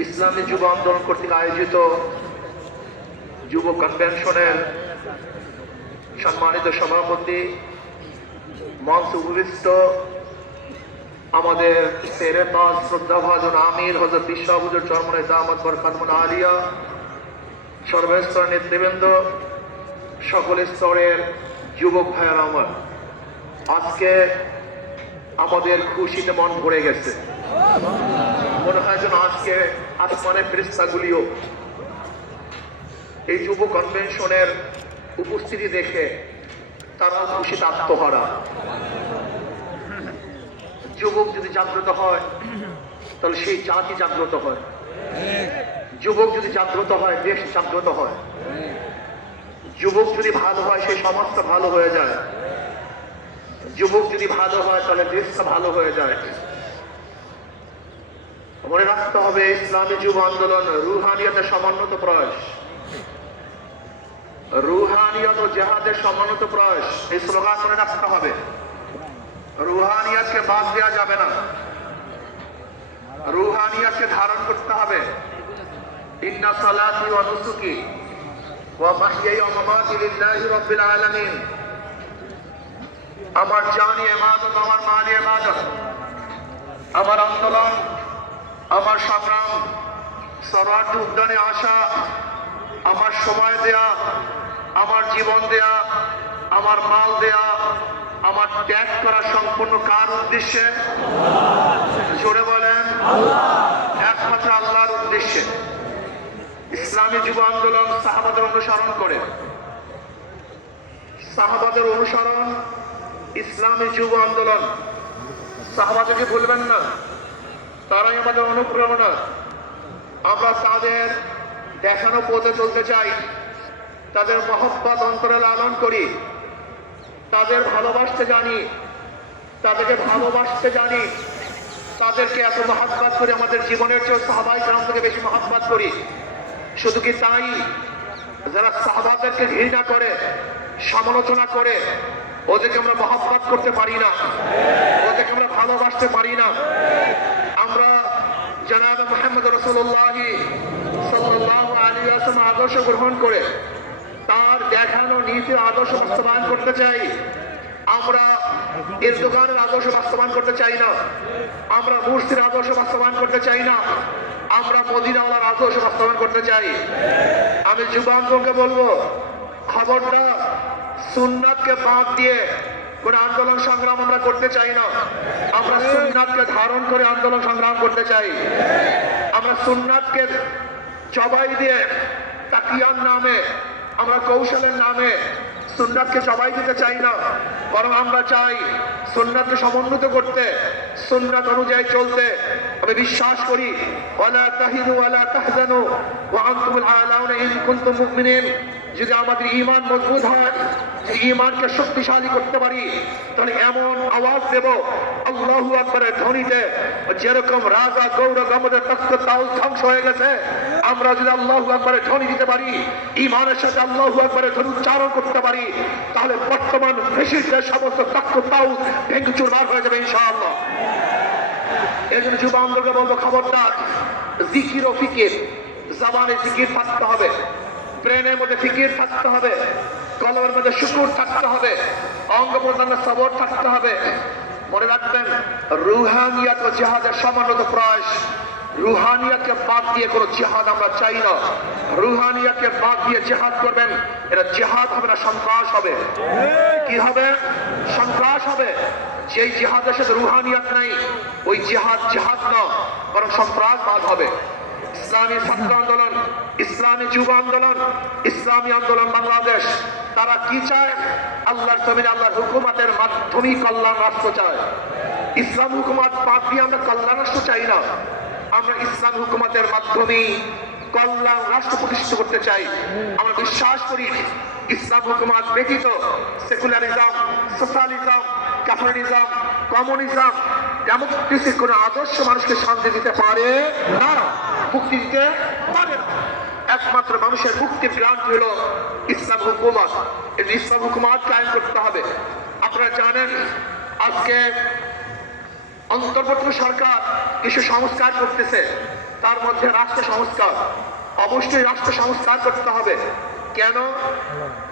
ইসলামী যুব আন্দোলন কর্তৃক আয়োজিত যুব কনভেনশনের সম্মানিত সভাপতি, মঞ্চে উপবিষ্ট আমাদের সেরে তাজ শ্রদ্ধাভাজন আমির হযরত বিশা হুজুর চরমনাই দামাত বরকাতুহুল আলিয়া, সর্বস্তরের নেতৃবৃন্দ, সকল স্তরের যুবক ভাইয়েরা আমার, আজকে আমাদের খুশিতে মন ভরে গেছে। মনে হয় যেন আজকে আসমানের ফেরেশতাগুলিও এই যুব কনভেনশনের উপস্থিতি দেখে তারাও খুশিতে আত্মহারা। যুবক যদি জাগ্রত হয় তাহলে সেই জাতি জাগ্রত হয়, যুবক যদি জাগ্রত হয় দেশ জাগ্রত হয়, যুবক যদি ভালো হয় সেই সমাজটা ভালো হয়ে যায়, যুবক যদি ভালো হয় তাহলে দেশটা ভালো হয়ে যায়। মনে রাখতে হবে ইসলামী যুব আন্দোলন রুহানিয়াতের সমন্বিত প্রয়াস, রুহানিয়াত ও জেহাদের সমন্বিত প্রয়াস। এই স্লোগান মনে রাখতে হবে, রুহানিয়াতকে বাদ দেওয়া যাবে না, রুহানিয়াতকে ধারণ করতে হবে। ইন্না সালাতি ওয়া নুসুকি ওয়া মাহইয়াই ওয়া মামাতি লিল্লাহি রাব্বিল আলামিন। আমার জানি ইবাদত, আমার মানি ইবাদত, আমার আন্দোলন, আমার সংগ্রাম, সরাটি উদ্যানে আসা, আমার সময় দেয়া, আমার জীবন দেয়া, আমার মাল দেয়া, আমার ত্যাগ করা সম্পূর্ণ কার উদ্দেশ্যে? জোরে বলেন, একমাত্র আল্লাহর উদ্দেশ্যে। ইসলামী যুব আন্দোলন সাহাবাদের অনুসরণ করে, সাহাবাদের অনুসরণ ইসলামী যুব আন্দোলন। সাহাবাদেরকে ভুলবেন না, তারাই আমাদের অনুপ্রেরণা। আমরা তাদের দেখানো পথে চলতে চাই, তাদের মহব্বত অন্তরে লালন করি, তাদের ভালোবাসতে জানি, তাদেরকে ভালোবাসতে জানি, তাদেরকে এত মহব্বত করি, আমাদের জীবনের চেয়ে সাহাবাই কেরাম থেকে বেশি মহব্বত করি। শুধু কি তাই, যারা সাহাবাদেরকে ঘৃণা করে, সমালোচনা করে, ওদেরকে আমরা মহব্বত করতে পারি না, ওদেরকে আমরা ভালোবাসতে পারি না। আমরা জনাব মুহাম্মদ রাসূলুল্লাহ সাল্লাল্লাহু আলাইহি ওয়াসাল্লাম আদর্শ গ্রহণ করে তার দেখানো নীতির আদর্শ বাস্তবায়ন করতে চাই। আমরা এরদোগানের আদর্শ বাস্তবায়ন করতে চাই না, আমরা মুরসির আদর্শ বাস্তবায়ন করতে চাই না, আমরা মদিনাওয়ালার আদর্শ বাস্তবায়ন করতে চাই। আমি যুব আন্দোলনকে বলবো, খবরদার সুন্নাতকে বাদ দিয়ে কোন আন্দোলন সংগ্রাম আমরা করতে চাই না। আমরা সুন্নাতকে ধারণ করে আন্দোলন সংগ্রাম করতে চাই। আমরা সুন্নাতকে জবাই দিয়ে তাকিয়ার নামে, আমরা কৌশলের নামে সুন্নাতকে জবাই দিতে চাই না, বরং আমরা চাই সুন্নাতকে সমন্বিত করতে, সুন্নাত অনুযায়ী চলতে। আমি বিশ্বাস করি ওয়ালা তাহিনু ওয়ালা তাহজানু ওয়া আনতুমুল আ'লাউনা ইন কুনতুম মুমিনিন। যদি আমাদের ঈমান মজবুত হয়, যে ঈমানকে শক্তিশালী করতে পারি, তাহলে এমন আওয়াজ দেব আল্লাহু আকবারের ধ্বনিতে, যেরকম রাজা গৌর গমদের তখ্ত তাউস ধ্বংস হয়ে গেছে, আমরা যদি আল্লাহু আকবারের ধ্বনি দিতে পারি, ঈমানের সাথে আল্লাহু আকবারের ধ্বনি উচ্চারণ করতে পারি, তাহলে বর্তমান ফ্যাসিস্টদের সমস্ত তখ্ত তাউস ভেঙে চুরমার হয়ে যাবে ইনশাআল্লাহ। এই জন্য যুব আন্দোলনকে বলবো, খবরদার জিকির ও ফিকির, জবানে জিকির থাকতে হবে, ব্রেনের মধ্যে ফিকির থাকতে হবে, কলমের মধ্যে শুকুর থাকতে হবে, অঙ্গ প্রত্যঙ্গে সবর থাকতে হবে। মনে রাখবেন, রুহানিয়াত ও জিহাদের সমন্বিত প্রয়াস। রুহানিয়াতকে বাদ দিয়ে কোনো জিহাদ আমরা চাই না। রুহানিয়াতকে বাদ দিয়ে জিহাদ করবেন, এটা জিহাদ হবে না, সন্ত্রাস হবে। কি হবে? সন্ত্রাস হবে। যেই জিহাদের সাথে রুহানিয়াত নাই, ওই জিহাদ জিহাদ না, বরং সন্ত্রাসবাদ হবে। ইসলামী ছাত্র আন্দোলন, ইসলামী যুব আন্দোলন, ইসলামী আন্দোলন বাংলাদেশ, তারা কি চায়? আল্লাহর জমিনে আল্লাহর হুকুমাতের মাধ্যমেই কল্যাণ রাষ্ট্র চায়। ইসলাম হুকুমাত বাদ দিয়ে আমরা কল্যাণ রাষ্ট্র চাই না, আমরা ইসলাম হুকুমাতের মাধ্যমেই কল্যাণ রাষ্ট্র প্রতিষ্ঠিত করতে চাই। আমরা বিশ্বাস করি ইসলাম হুকুমাত ব্যতীত সেকুলারিজম, সোশ্যালিজম, ক্যাপিটালিজম, কমিউনিজম, ডেমোক্রেসির কোন আদর্শ মানুষকে শান্তি দিতে পারে না, মুক্তি দিতে পারে না। একমাত্র মানুষের মুক্তির গ্রান্ট হলো ইসলাম হুকুমত। এই ইসলাম হুকুমত কায়েম করতে হবে। আপনারা জানেন, আজকে অন্তর্বর্তী সরকার কিছু সংস্কার করতেছে, তার মধ্যে রাষ্ট্র সংস্কার। অবশ্যই রাষ্ট্র সংস্কার করতে হবে। কেন?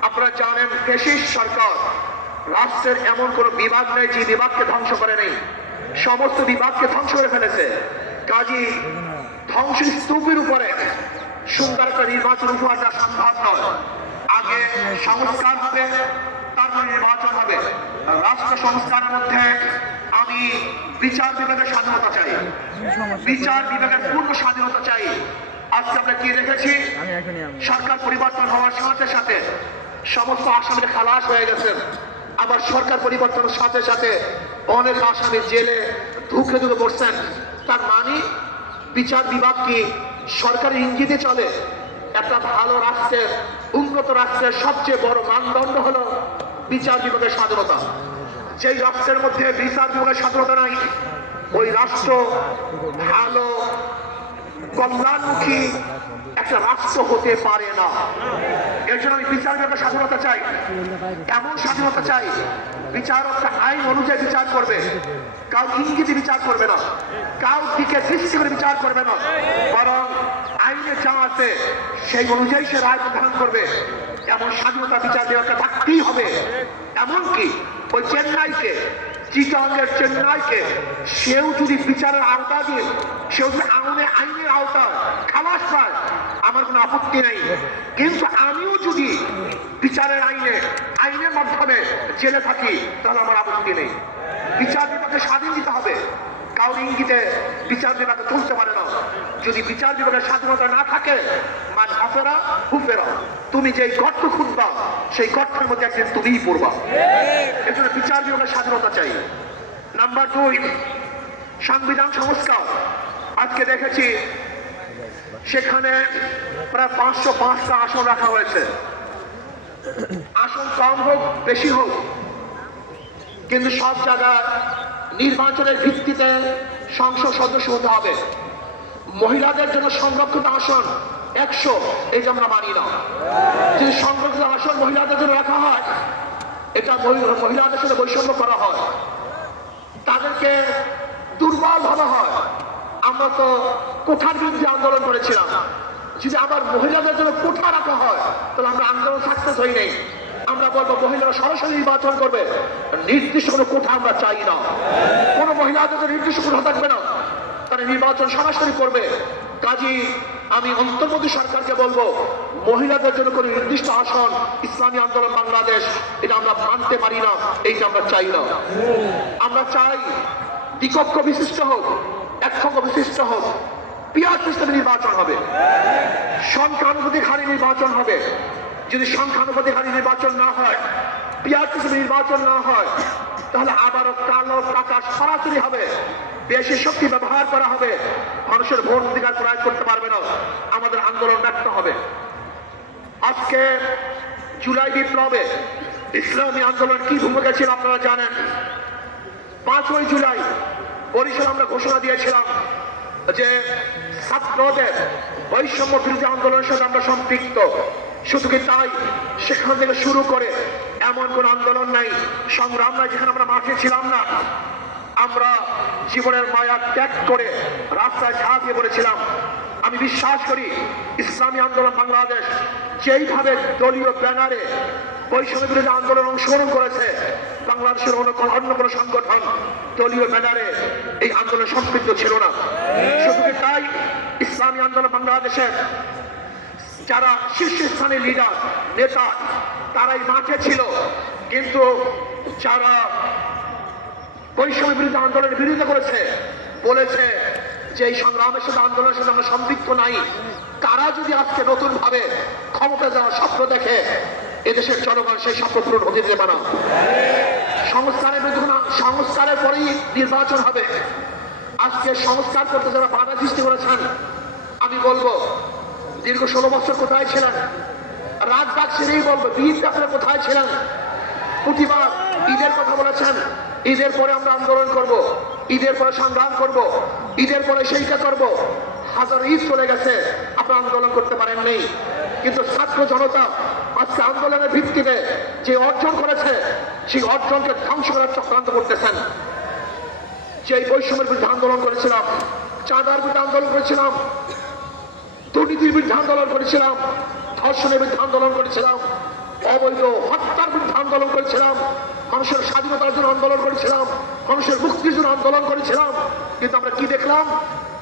আপনারা জানেন ফ্যাসিস্ট সরকার, রাষ্ট্রের এমন কোনো বিভাগ নেই যে বিভাগকে ধ্বংস করে নেই, সমস্ত বিভাগকে ধ্বংস করে ফেলেছে। কাজী ধ্বংসস্তূপের উপরে সুন্দর একটা নির্বাচন উপহার দেওয়া সম্ভব নয়। আগে সংস্কার হবে, তারপর নির্বাচন হবে। রাষ্ট্র সংস্কারের মধ্যে আমি বিচার বিভাগের স্বাধীনতা চাই, বিচার বিভাগের পূর্ণ স্বাধীনতা চাই। আজকে আমরা কি দেখেছি, সরকার পরিবর্তন হওয়ার সাথে সাথে সমস্ত আসামিরা খালাস হয়ে গেছেন। আবার সরকার পরিবর্তনের সাথে সাথে অনেক আসামি জেলে ধুকে ধুকে পড়ছেন। তার মানে বিচার বিভাগ কি সরকারের ইঙ্গিতে চলে? একটা ভালো রাষ্ট্রের, উন্নত রাষ্ট্রের সবচেয়ে বড় মানদণ্ড হলো বিচার বিভাগের স্বাধীনতা। যেই রাষ্ট্রের মধ্যে বিচার বিভাগের স্বাধীনতা নাই, ওই রাষ্ট্র ভালো কল্যাণমুখী একটা রাষ্ট্র হতে পারে না। এর জন্য আমি বিচার বিভাগের স্বাধীনতা চাই, এমন স্বাধীনতা চাই বিচারকটা আইন অনুযায়ী বিচার করবে, কাউ ইঙ্গিতে বিচার করবে না, কাউ দিকে দৃষ্টি করে বিচার করবে না, বরং আইনে যা আছে সেই অনুযায়ী সে রায় প্রদান করবে। এমন স্বাধীনতা বিচার বিভাগটা থাকতেই হবে। এমনকি ওই চেন্নাইকে, চিটাঙ্গের চেন্নাইকে, সেও যদি বিচারের আওতা দিয়ে, সেও যদি আইনের আওতা খালাস পায়, আমার কোনো আপত্তি নেই। কিন্তু আমিও যদি বিচারের আইনের মাধ্যমে জেলে থাকি, তাহলে আমার আপত্তি নেই। বিচার বিভাগকে স্বাধীন দিতে হবে, কাউর ইঙ্গিতে বিচার বিভাগে চলতে পারে না। যদি বিচার বিভাগের স্বাধীনতা না থাকে, মান হাফেরা হুফেরা, তুমি যেই গর্ত খুঁজবা সেই গর্তের মধ্যে একদিন তুমিই পড়বা। এর জন্য বিচার বিভাগের স্বাধীনতা চাই। নাম্বার 2, সংবিধান সংস্কার। আজকে দেখেছি সেখানে প্রায় 505টা আসন রাখা হয়েছে। আসন কম হোক বেশি হোক, কিন্তু সব জায়গায় নির্বাচনের ভিত্তিতে সংসদ সদস্য হতে হবে। মহিলাদের জন্য সংরক্ষিত আসন 100, এই যে আমরা মানি না। যদি সংরক্ষিত আসন মহিলাদের জন্য রাখা হয়, এটা মহিলাদের সাথে বৈষম্য করা হয়, তাদেরকে দুর্বল ভাবা হয়। আমরা তো কোঠার বিরুদ্ধে আন্দোলন করেছিলাম, যদি আবার মহিলাদের জন্য কোঠা রাখা হয় তাহলে আমরা আন্দোলন সাকসেস হই নাই। আমরা বলবো মহিলারা সরাসরি নির্বাচন করবে, নির্দিষ্ট কোনো কোঠা আমরা চাই না। কোনো মহিলাদের নির্দিষ্ট কোঠা থাকবে না, তারা নির্বাচন সরাসরি করবে। কাজী আমি অন্তর্বর্তী সরকারকে বলবো, মহিলাদের জন্য কোনো নির্দিষ্ট আসন ইসলামী আন্দোলন বাংলাদেশ এটা আমরা মানতে পারি না, এইটা আমরা চাই না। আমরা চাই দ্বিকক্ষ বিশিষ্ট হোক, এককক্ষ বিশিষ্ট হোক, পিয়ার সিস্টেমে নির্বাচন হবে, সংখ্যানুপাতিক হারে নির্বাচন হবে। যদি সংখ্যানুপাতিক হারে নির্বাচন না হয়, পিয়ার সিস্টেমে নির্বাচন না হয়, তাহলে আবারও কালো টাকা সরাসরি হবে, বেশি শক্তি ব্যবহার করা হবে, মানুষের ভোট অধিকার প্রয়োগ করতে পারবে না, আমাদের আন্দোলন ব্যর্থ হবে। আজকে জুলাই বিপ্লবে ইসলামী আন্দোলন কি ভূমিকা ছিল আপনারা জানেন। 5ই জুলাই বরিশাল আমরা ঘোষণা দিয়েছিলাম যে ছাত্রদের বৈষম্য বিরোধী আন্দোলনের সাথে আমরা সম্পৃক্ত। শুধু কি তাই, সেখান থেকে শুরু করে এমন কোন আন্দোলন নাই, সংগ্রাম নাই যেখানে আমরা মাঠে ছিলাম না। আমরা জীবনের মায়া ত্যাগ করে রাস্তায় ঝাঁপিয়ে পড়েছিলাম। আমি বিশ্বাস করি ইসলামী আন্দোলন বাংলাদেশ যেইভাবে দলীয় ব্যানারে বৈষম্য বিরোধী আন্দোলন অংশগ্রহণ করেছে, বাংলাদেশের অন্য কোনো সংগঠন দলীয় ব্যানারে এই আন্দোলন সম্পৃক্ত ছিল না। শুধু কি তাই, ইসলামী আন্দোলন বাংলাদেশের যারা শীর্ষস্থানীয় লিডার নেতা তারাই মাঠে ছিল, কিন্তু যারা বৈষম্য বিরোধী আন্দোলনের বিরোধিতা করেছে, বলেছে যে এই সংগ্রামের সাথে আন্দোলনের সাথে আমরা সম্পৃক্ত নাই, তারা যদি আজকে নতুন ভাবে ক্ষমতা যাওয়ার স্বপ্ন দেখে, এদেশের জনগণ সেই স্বপ্ন পূরণ হতে দেবে না। সংস্কারের পরেই নির্বাচন হবে। আজকে সংস্কার করতে যারা বাধা সৃষ্টি করেছেন, আমি বলবো দীর্ঘ 16 বছর কোথায় ছিলেন? রাত ডাক ছেড়েই বলবো, বিএনপি আপনারা কোথায় ছিলেন? প্রতিবার ঈদের কথা বলেছেন, ঈদের পরে আমরা আন্দোলন করব, ঈদের পরে সংগ্রাম করব, ঈদের পরে সেইটা করব। হাজার ঈদ চলে গেছে, আপনারা আন্দোলন করতে পারেন নেই। কিন্তু ছাত্র জনতা আজকে আন্দোলনের ভিত্তিতে যে অর্জন করেছে, সেই অর্জনকে ধ্বংস করার চক্রান্ত করতেছেন। যে বৈষম্যের বিরুদ্ধে আন্দোলন করেছিলাম, চাঁদার বিরুদ্ধে আন্দোলন করেছিলাম, দুর্নীতির বিরুদ্ধে আন্দোলন করেছিলাম, ধর্ষণের বিরুদ্ধে আন্দোলন করেছিলাম, অবৈধ হত্যার বিরুদ্ধে আন্দোলন করেছিলাম, মানুষের স্বাধীনতার জন্য আন্দোলন করেছিলাম, মানুষের মুক্তির জন্য আন্দোলন করেছিলাম। কিন্তু আমরা কি দেখলাম?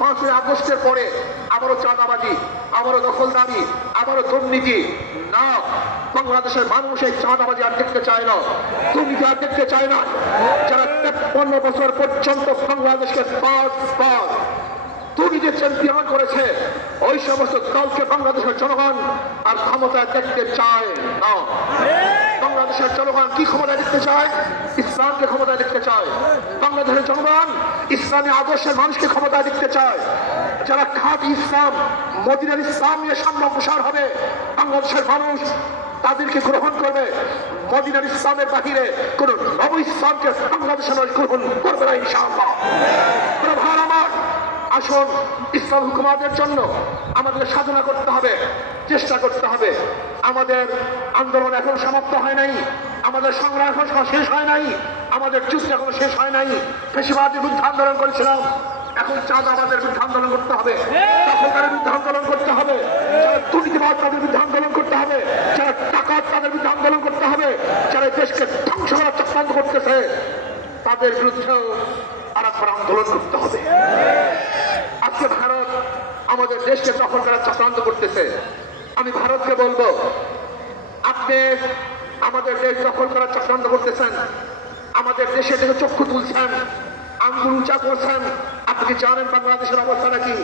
5ই আগস্টের পরে আবারও চাঁদাবাজি, আবারও দখলদারি, আবারও দুর্নীতি। না, বাংলাদেশের মানুষ এই চাঁদাবাজি আর দেখতে চায় না, দুর্নীতি আর দেখতে চায় না। যারা 53 বছর পর্যন্ত বাংলাদেশকে দুর্নীতির চ্যাম্পিয়ন করেছে, ওই সমস্ত দলকে বাংলাদেশের জনগণ আর ক্ষমতায় দেখতে চায় না। বাংলাদেশের জনগণ কি ক্ষমতায় দেখতে চায়? ইসলামকে ক্ষমতায় দেখতে চায়। বাংলাদেশের জনগণ ইসলামী আদর্শের মানুষকে ক্ষমতায় দেখতে চায়। যারা খাঁটি ইসলাম, মদিনার ইসলাম নিয়ে সামনে অগ্রসর হবে, বাংলাদেশের মানুষ তাদেরকে গ্রহণ করবে। মদিনার ইসলামের বাহিরে কোন নব ইসলামকে বাংলাদেশের মানুষ গ্রহণ করবে না ইনশাআল্লাহ। ভাই আমার, আসুন ইসলাম হুকুমাতের জন্য আমাদের সাধনা করতে হবে, চেষ্টা করতে হবে। আমাদের আন্দোলন এখন সমাপ্ত হয় নাই, আমাদের সংগ্রাম এখন শেষ হয় নাই, আমাদের যুদ্ধ এখনো শেষ হয় নাই। ফ্যাসিবাদের বিরুদ্ধে আন্দোলন করেছিলাম, এখন চাঁদাবাজের বিরুদ্ধে আন্দোলন করতে হবে, দখলদারের বিরুদ্ধে আন্দোলন করতে হবে, যারা দুর্নীতিবাজ তাদের বিরুদ্ধে আন্দোলন করতে হবে, যারা ডাকাত তাদের বিরুদ্ধে আন্দোলন করতে হবে, যারা দেশকে ধ্বংস করার চক্রান্ত করতেছে তাদের বিরুদ্ধেও আরেকবার আন্দোলন করতে হবে। আজকে ভারত আমাদের দেশকে দখল করার চক্রান্ত করতেছে। আমি ভারতকে বলবো, আপনি আমাদের দেশ দখল করার চক্রান্ত করতেছেন, আমাদের দেশে থেকে চক্ষু তুলছেন, আঙ্গুল উঁচা করছেন। আপনি কি জানেন বাংলাদেশের অবস্থা নাকি?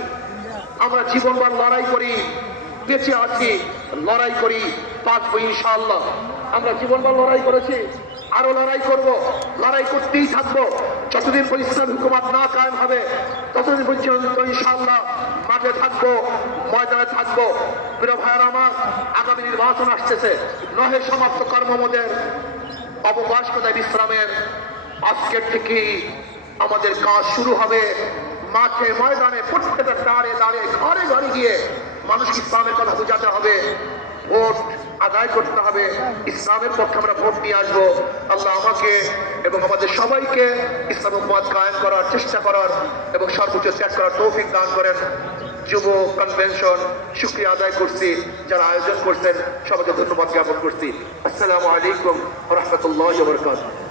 আমরা জীবনভর লড়াই করি, বেঁচে আছি, লড়াই করি, বাঁচবো ইনশাআল্লাহ। আমরা জীবনভর লড়াই করেছি, আরো লড়াই করব, লড়াই করতেই থাকবো। যতদিন পর্যন্ত ইসলাম হুকুমত না কায়েম হবে ততদিন পর্যন্ত ইনশাআল্লাহ মাঠে থাকবো, ময়দানে থাকবো। প্রিয় ভাইয়েরা আমার, আগামী নির্বাচন আসতেছে, নহে সমাপ্ত কর্মমদের অবকাশ কোথায় বিশ্রামের। আজকের থেকেই আমাদের কাজ শুরু হবে। মাঠে ময়দানে প্রত্যেকটা দাঁড়িয়ে দাঁড়িয়ে ঘরে ঘরে গিয়ে মানুষকে ইসলামের কথা বোঝাতে হবে, ভোট আদায় করতে হবে, ইসলামের পক্ষে আমরা ভোট নিয়ে আসবো। আল্লাহ আমাকে এবং আমাদের সবাইকে ইসলাম হুকুমত কায়েম করার চেষ্টা করার এবং সর্বোচ্চ ত্যাগ করার তৌফিক দান করেন। যুব কনভেনশন শুকরিয়া আদায় করছি, যারা আয়োজন করছেন সবাইকে ধন্যবাদ জ্ঞাপন করছি। আসসালামু আলাইকুম ওয়া রাহমাতুল্লাহি ওয়া বারাকাতুহু।